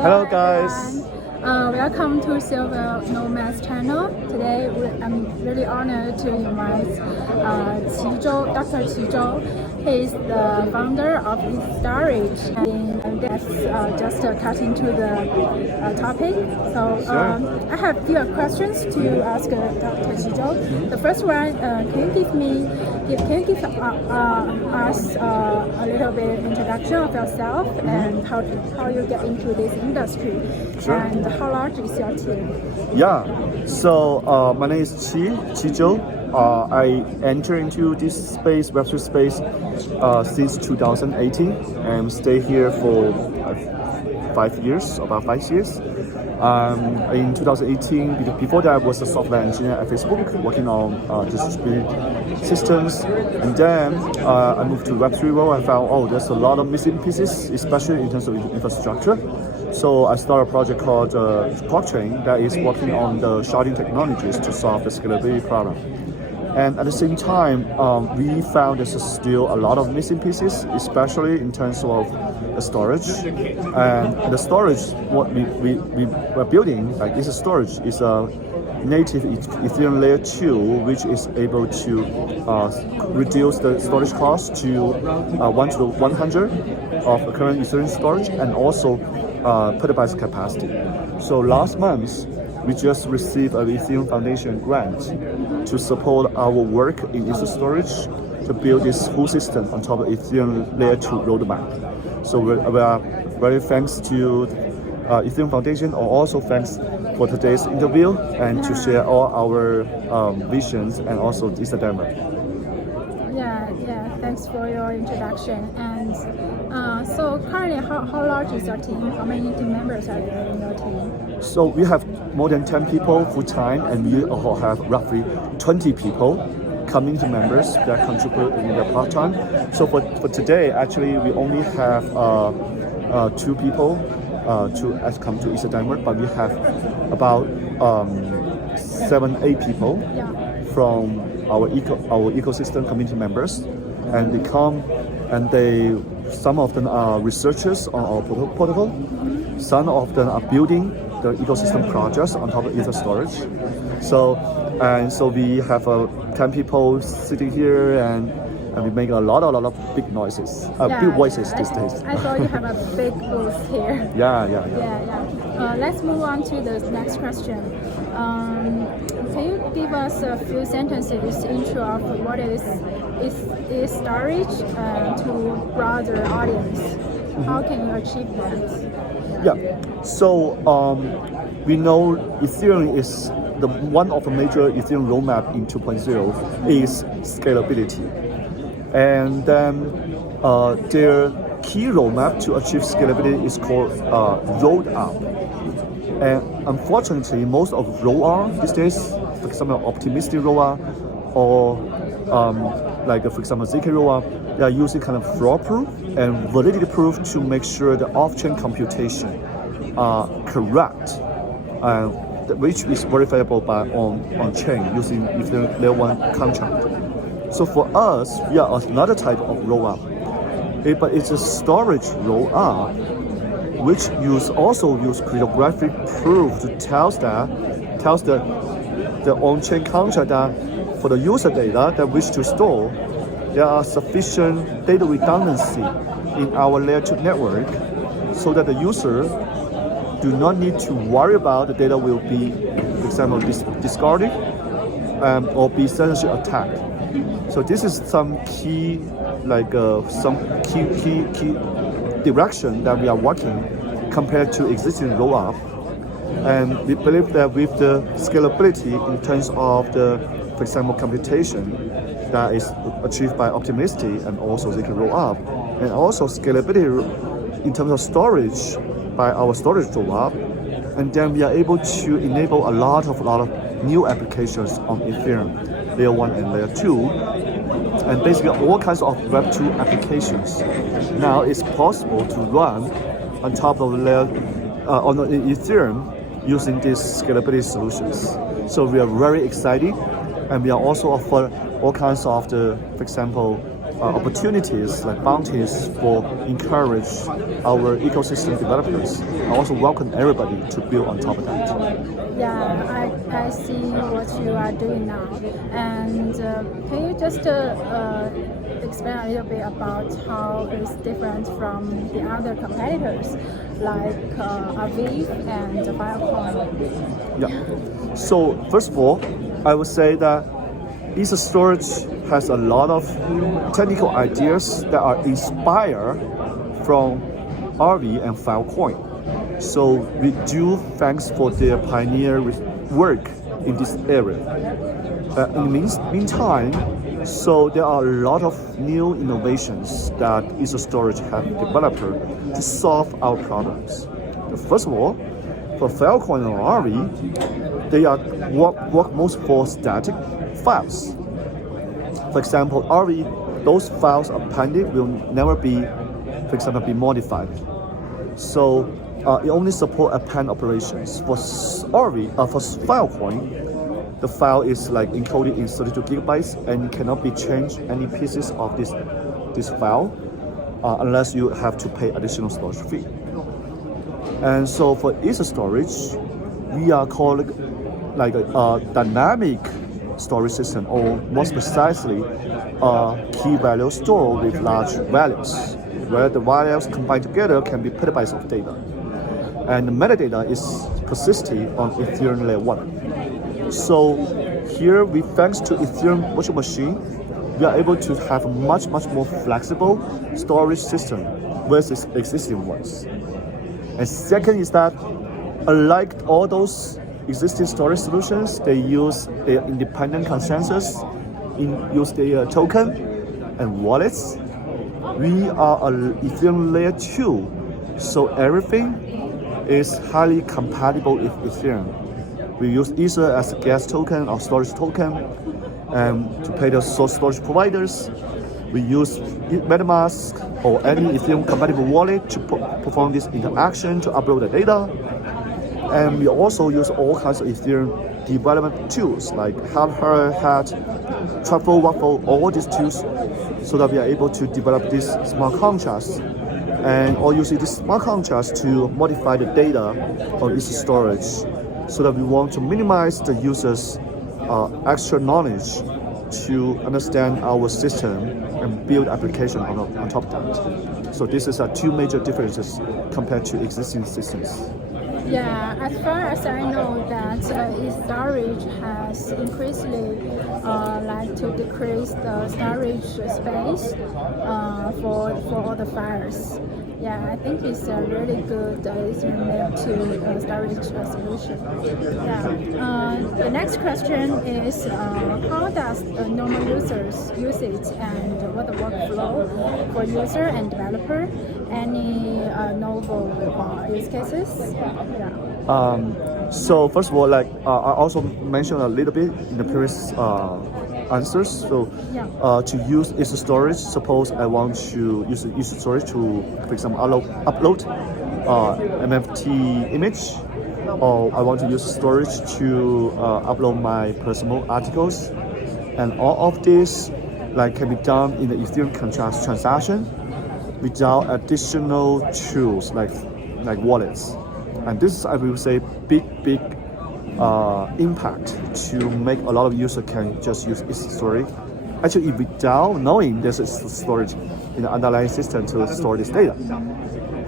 Hello guys. Welcome to Silver Nomad's channel. Today I'm really honored to invite Dr. Zhou. He is the founder of Ethstorage, and that's just cut into the topic. So I have few questions to ask Dr. Zhou. The first one, can you give us a little bit introduction of yourself and how you get into this industry? Sure. And how large is your team? Yeah, so my name is Zhou. I entered into this space, Web3 space, since 2018 and stay here for 5 years, about 5 years. In 2018, before that I was a software engineer at Facebook, working on distributed systems. And then I moved to Web3 world. I found, there's a lot of missing pieces, especially in terms of infrastructure. So I started a project called Blockchain that is working on the sharding technologies to solve the scalability problem. And at the same time, we found there's still a lot of missing pieces, especially in terms of the storage. And the storage, what we were building, like Ethstorage, is a native Ethereum layer 2, which is able to reduce the storage cost to 1 to 100 of the current Ethereum storage, and also petabytes capacity. So last month, we just received an Ethereum Foundation grant to support our work in Ethstorage to build this full system on top of Ethereum Layer 2 roadmap. So we are very thanks to Ethereum Foundation, and also thanks for today's interview and to share all our visions and also this demo. Yeah, thanks for your introduction. And so currently, how large is your team? How many team members are there in your team? So we have more than 10 people full-time, and we also have roughly 20 people community members that contribute in their part-time. So for today, actually, we only have 2 people to come to Etheneum, but we have about 7-8 people from our ecosystem community members, and they come and some of them are researchers on our protocol, some of them are building the ecosystem projects on top of Ethstorage. So we have 10 people sitting here, and we make a lot of big noises, big voices these days. I saw you have a big booth here. Yeah. Let's move on to the next question. Can you give us a few sentences intro of what is storage to broader audience? How can you achieve that? Yeah. So we know Ethereum is one of the major Ethereum roadmap in 2.0 is scalability, and then their key roadmap to achieve scalability is called rollup. And unfortunately, most of rollup these days, for example, optimistic rollup or for example, ZK rollup, they are using kind of fraud proof and validity proof to make sure the off-chain computation are correct, which is verifiable by on-chain using Ethereum Layer 1 contract. So for us, we are another type of rollup, but it's a storage rollup, which also use cryptographic proof to tells the on-chain contract that for the user data that wish to store, there are sufficient data redundancy in our layer 2 network, so that the user do not need to worry about the data will be, for example, discarded or be essentially attacked. So this is some key direction that we are working compared to existing rollup. And we believe that with the scalability in terms of the, for example, computation that is achieved by Optimistic and also ZK rollup, and also scalability in terms of storage by our storage rollup, and then we are able to enable a lot of new applications on Ethereum, Layer 1 and Layer 2, and basically all kinds of Web 2 applications. Now it's possible to run on top of on Ethereum using these scalability solutions. So we are very excited, and we are also offer all kinds of for example, opportunities, like bounties for encourage our ecosystem developers. I also welcome everybody to build on top of that. Yeah, I see what you are doing now. And can you just explain a little bit about how it's different from the other competitors like arwave and filecoin? Yeah. So first of all, I would say that Ethstorage has a lot of technical ideas that are inspired from RV and filecoin. So we do thanks for their pioneer work in this area. In the meantime, so there are a lot of new innovations that Ethstorage have developed to solve our problems. First of all, for filecoin and RV, they are work most for static files. For example, RV, those files appended will never be, for example, be modified. So it only support append operations. For RV, for filecoin, the file is like encoded in 32 gigabytes and cannot be changed any pieces of this file unless you have to pay additional storage fee. And so for Ethstorage, we are called like a dynamic storage system, or more precisely, a key value store with large values, where the values combined together can be petabytes of data. And the metadata is persisted on Ethereum layer 1. So here, thanks to Ethereum virtual machine, we are able to have a much more flexible storage system versus existing ones. And second is that, unlike all those existing storage solutions, they use their independent consensus, use their token and wallets. We are an Ethereum layer 2, so everything is highly compatible with Ethereum. We use Ether as a gas token or storage token, and to pay the source storage providers, we use MetaMask or any Ethereum compatible wallet to perform this interaction to upload the data. And we also use all kinds of Ethereum development tools like Hat, Truffle, Waffle, all these tools, so that we are able to develop these smart contracts, and or using these smart contracts to modify the data on Ethstorage, so that we want to minimize the users' extra knowledge to understand our system and build application on top of that. So this is two major differences compared to existing systems. Yeah, as far as I know that Ethstorage has increasingly like to decrease the storage space for all the files. Yeah, I think it's a really good Ethereum layer 2 storage solution. Yeah. The next question is how does normal users use it, and what the workflow for user and developer? Any novel use cases? Yeah. So first of all, like I also mentioned a little bit in the previous answers. So to use Ethstorage, suppose I want to use Ethstorage to, for example, upload MFT image, or I want to use storage to upload my personal articles, and all of this like can be done in the Ethereum contract transaction without additional tools like wallets. And this is, I will say, big impact to make a lot of users can just use Ethstorage. Actually, without knowing there's a storage in the underlying system to store this data.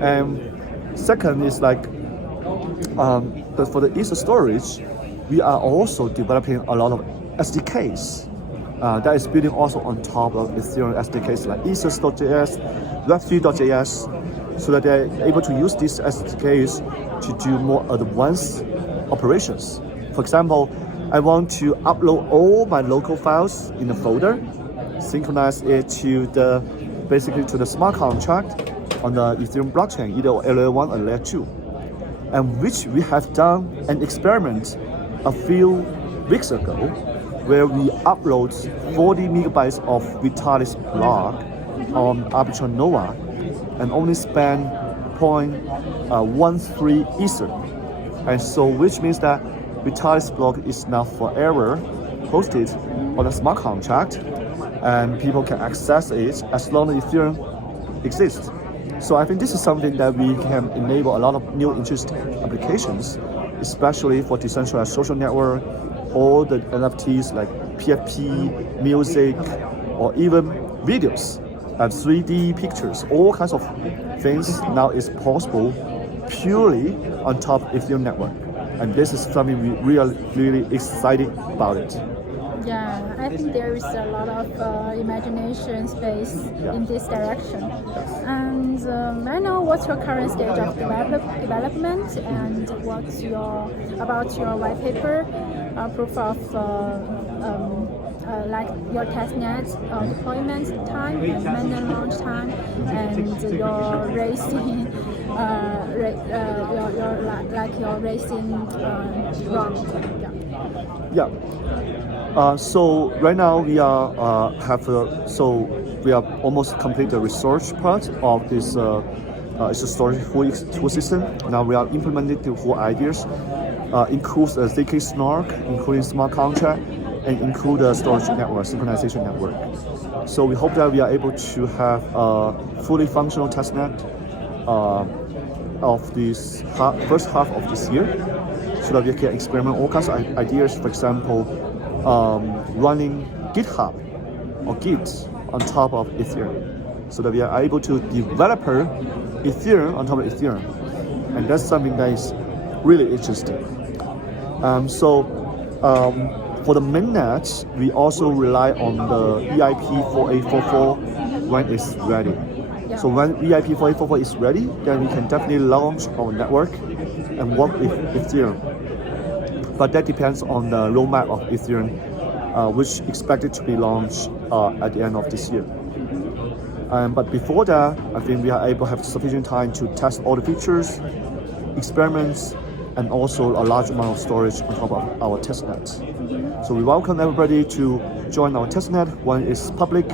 And second is like for the Ethstorage, we are also developing a lot of SDKs that is building also on top of Ethereum SDKs like Ethers.js, Web3.js, so that they're able to use these SDKs to do more advanced operations. For example, I want to upload all my local files in a folder, synchronize it to basically to the smart contract on the Ethereum blockchain, either layer 1 or layer 2, and which we have done an experiment a few weeks ago, where we upload 40 megabytes of Vitalis block on Arbitrum Nova and only spend 0.13 Ether. And so which means that Vitalis block is now forever hosted on a smart contract, and people can access it as long as Ethereum exists. So I think this is something that we can enable a lot of new interesting applications, especially for decentralized social network, all the NFTs like PFP, music, or even videos and 3D pictures, all kinds of things now is possible purely on top of Ethereum network. And this is something we are really excited about it. Yeah, I think there is a lot of imagination space in this direction. And I know what's your current stage of development and what's about your white paper, proof of like your testnet deployment time and mainnet launch time, and your racing, your racing run. So right now we are we are almost complete the research part of this Ethstorage full system. Now we are implementing the whole ideas, includes a ZK snark, including smart contract, and include the storage network, synchronization network. So we hope that we are able to have a fully functional testnet of this first half of this year, so that we can experiment all kinds of ideas. For example, running GitHub or Git on top of Ethereum, so that we are able to develop Ethereum on top of Ethereum, and that's something that is really interesting. For the mainnet, we also rely on the EIP 4844 when it's ready. Yeah. So when EIP 4844 is ready, then we can definitely launch our network and work with Ethereum. But that depends on the roadmap of Ethereum, which expected to be launched at the end of this year. But before that, I think we are able to have sufficient time to test all the features, experiments, and also a large amount of storage on top of our testnet. So we welcome everybody to join our testnet when it's public.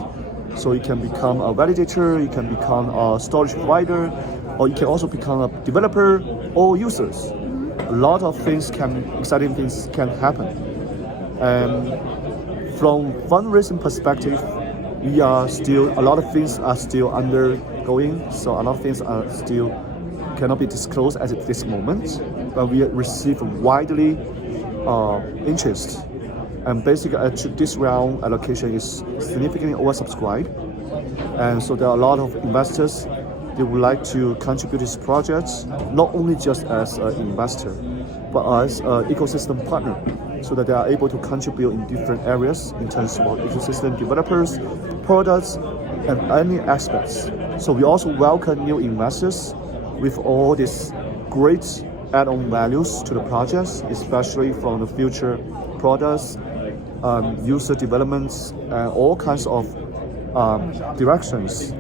So you can become a validator, you can become a storage provider, or you can also become a developer or users. A lot of exciting things can happen. And from fundraising perspective, a lot of things are still undergoing. So a lot of things are still cannot be disclosed at this moment, but we receive widely interest. And basically, this round allocation is significantly oversubscribed, and so there are a lot of investors. They would like to contribute to this project, not only just as an investor, but as an ecosystem partner, so that they are able to contribute in different areas in terms of ecosystem developers, products, and any aspects. So we also welcome new investors with all these great add-on values to the projects, especially from the future products, user developments, and all kinds of directions,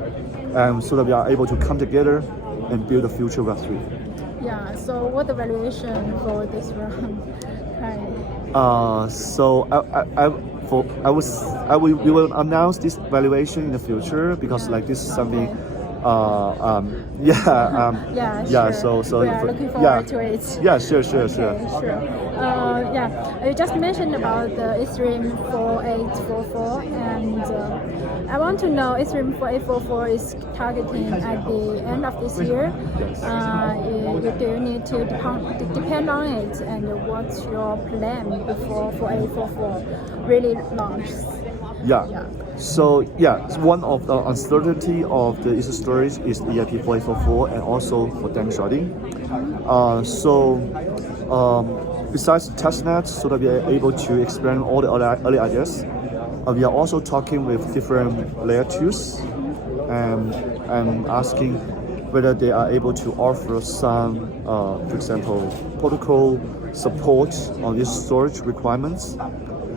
so that we are able to come together and build a future Web3. Yeah, so what the valuation for this round? We will announce this valuation in the future, because like this is something. Sure. So we are looking forward to it. Yeah, sure. Okay, sure. You just mentioned about the Ethereum 4844, and I want to know Ethereum 4844 is targeting at the end of this year. Do you need to depend on it, and what's your plan before 4844 really launches? So one of the uncertainty of the Ethstorage is the EIP 4844 and also for dam sharding. Besides the testnet, so that we are able to experiment all the early ideas, we are also talking with different layer 2s and asking whether they are able to offer some, for example, protocol support on these storage requirements,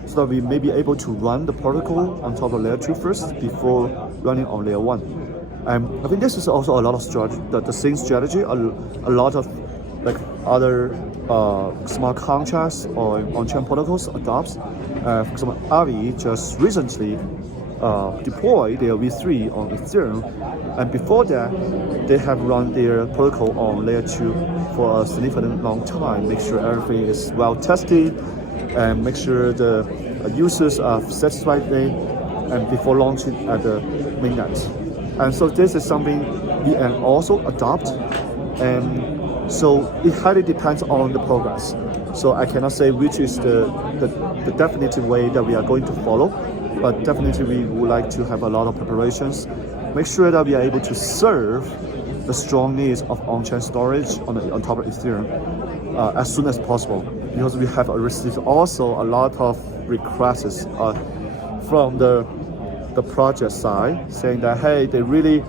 so that we may be able to run the protocol on top of layer 2 first before running on layer 1. I think this is also a lot of strategy, the same strategy a lot of like other smart contracts or on-chain protocols adopts. For example, Avi just recently deployed their V3 on Ethereum, and before that they have run their protocol on layer 2 for a significant long time, make sure everything is well tested and make sure the users are satisfied and before launching at the mainnet. And so this is something we can also adopt, and so it highly depends on the progress. So I cannot say which is the definitive way that we are going to follow, but definitely we would like to have a lot of preparations, make sure that we are able to serve the strong needs of on-chain storage on top of Ethereum as soon as possible, because we have received also a lot of requests from the project side saying that, hey, they really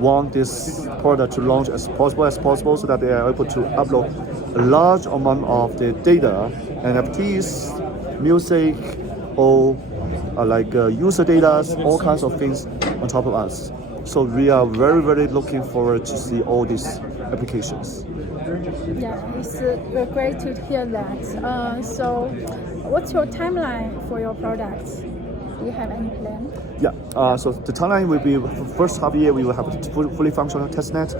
want this product to launch as possible so that they are able to upload a large amount of the data, NFTs, music, or user data, all kinds of things on top of us. So we are very, very looking forward to see all these applications. Yeah, it's great to hear that. So what's your timeline for your products? Do you have any plan? Yeah, so the timeline will be first half year we will have a fully functional testnet,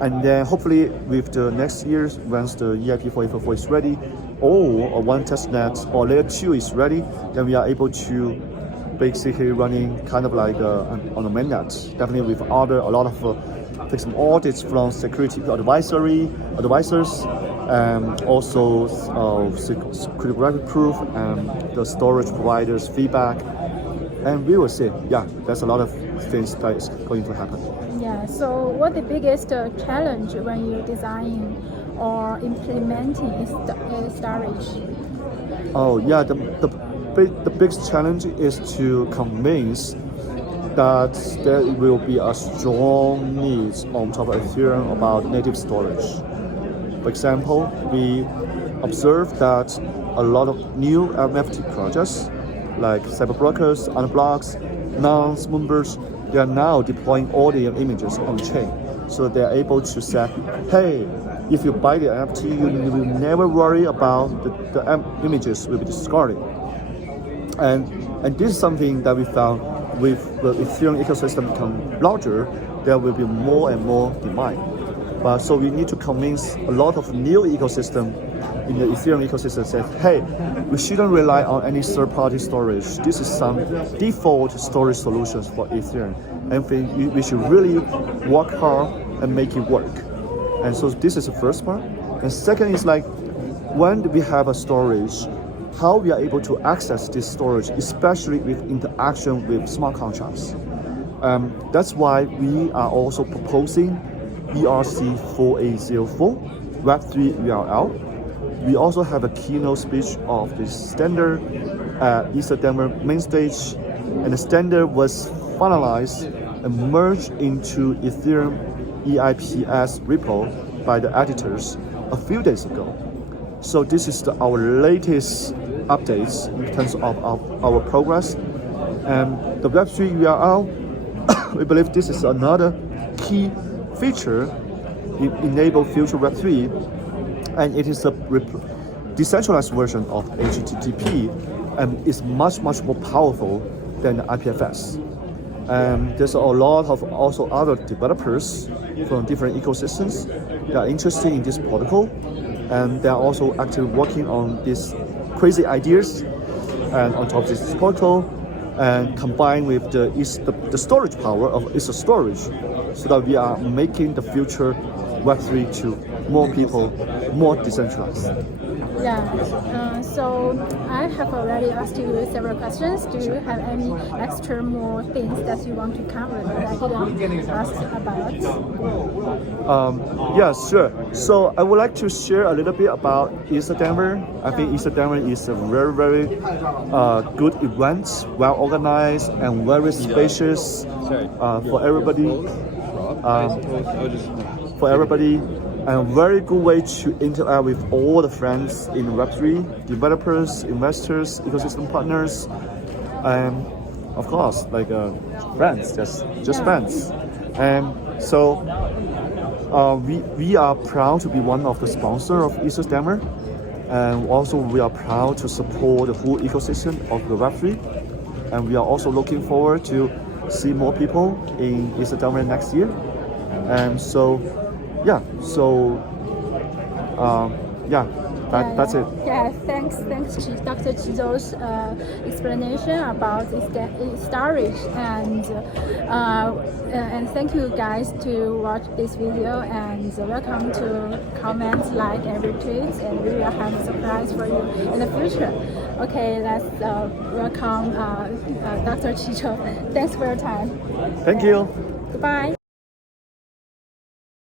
and then hopefully with the next year, once the EIP 4844 is ready, or one testnet or layer 2 is ready, then we are able to basically running kind of like on a mainnet, definitely with a lot of take some audits from security advisors, and also cryptographic proof and the storage providers feedback, and we will see. Yeah, there's a lot of things that is going to happen. Yeah. So what's the biggest challenge when you're designing or implementing Ethstorage? Oh yeah, the biggest challenge is to convince that there will be a strong need on top of Ethereum about native storage. For example, we observed that a lot of new NFT projects like cyberbrokers, unblocks, nonce members, they are now deploying all their images on chain. So they are able to say, hey, if you buy the NFT, you will never worry about the images will be discarded. And this is something that we found with the Ethereum ecosystem become larger, there will be more and more demand. But so we need to convince a lot of new ecosystem in the Ethereum ecosystem say, hey, we shouldn't rely on any third-party storage. This is some default storage solutions for Ethereum, and we should really work hard and make it work. And so this is the first part. And second is like, when we have a storage, how we are able to access this storage, especially with interaction with smart contracts. That's why we are also proposing ERC 4804, Web3 URL. We also have a keynote speech of the standard at Etheneum main stage, and the standard was finalized and merged into Ethereum EIPS repo by the editors a few days ago. So this is our latest updates in terms of our progress. And the Web3 URL, we believe this is another key feature enable future Web3, and it is a decentralized version of HTTP, and is much more powerful than the IPFS. There's a lot of also other developers from different ecosystems that are interested in this protocol, and they are also actively working on these crazy ideas and on top of this protocol, and combined with the storage power of Ethstorage, so that we are making the future Web3 to more people, more decentralized. Yeah, so I have already asked you several questions. Do you have any extra more things that you want to cover that I didn't ask about? Yeah, sure. So I would like to share a little bit about Etheneum. I think Etheneum is a very good event, well organized and very spacious for everybody. And a very good way to interact with all the friends in Web3, developers, investors, ecosystem partners, and of course, like friends, just friends. And so we are proud to be one of the sponsors of Etheneum, and also we are proud to support the whole ecosystem of the Web3. And we are also looking forward to see more people in Etheneum next year. And so, yeah, That's it. Yeah, thanks Dr. Qizhou's explanation about Ethstorage, and thank you guys to watch this video, and welcome to comment, like, and retweet, and we will have a surprise for you in the future. Okay, let's welcome Dr. Qizhou. Thanks for your time. Thank you. Goodbye.